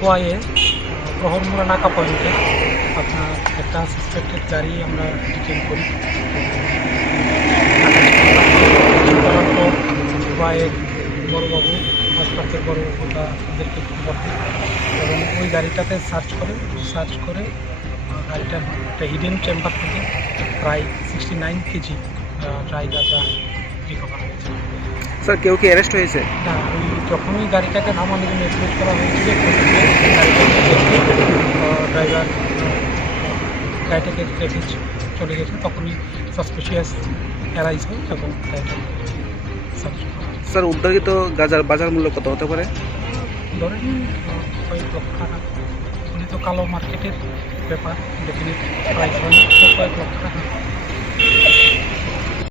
সোয়াইয়ে প্রহরমুড়া নাকা পয়েন্টে আপনার একটা সাসপেক্টেড গাড়ি আমরা ডিটেন করি। করার পর সোয়াইয়ের বড়োবাবু হাসপাতালের বড়োবাবুটা ওদেরকে খবর দিই এবং ওই গাড়িটাতে সার্চ করে গাড়িটার একটা হিডেন চেম্বার থেকে প্রায় 69 কেজি ড্রাই গাঁজা রিকভার হয়েছে। স্যার কেউ কি অ্যারেস্ট হয়েছে? না, ওই যখন ওই গাড়িটাকে নামানোর জন্য অ্যাপ্রোচ করা হয়েছিল ড্রাইভার গাড়িটাকে রেখে চলে গেছে, তখনই সাসপিশিয়াস অ্যারাইজ হয় এবং গাড়িটা সার্চ করা হয়। স্যার উদ্ধারিত গাঁজার বাজার মূল্য কত হতে পারে? ধরেন কয়েক লক্ষ টাকা। উনি তো কালো মার্কেটের ব্যাপার, ডেফিনেট প্রাইস হয় কয়েক লক্ষ টাকা।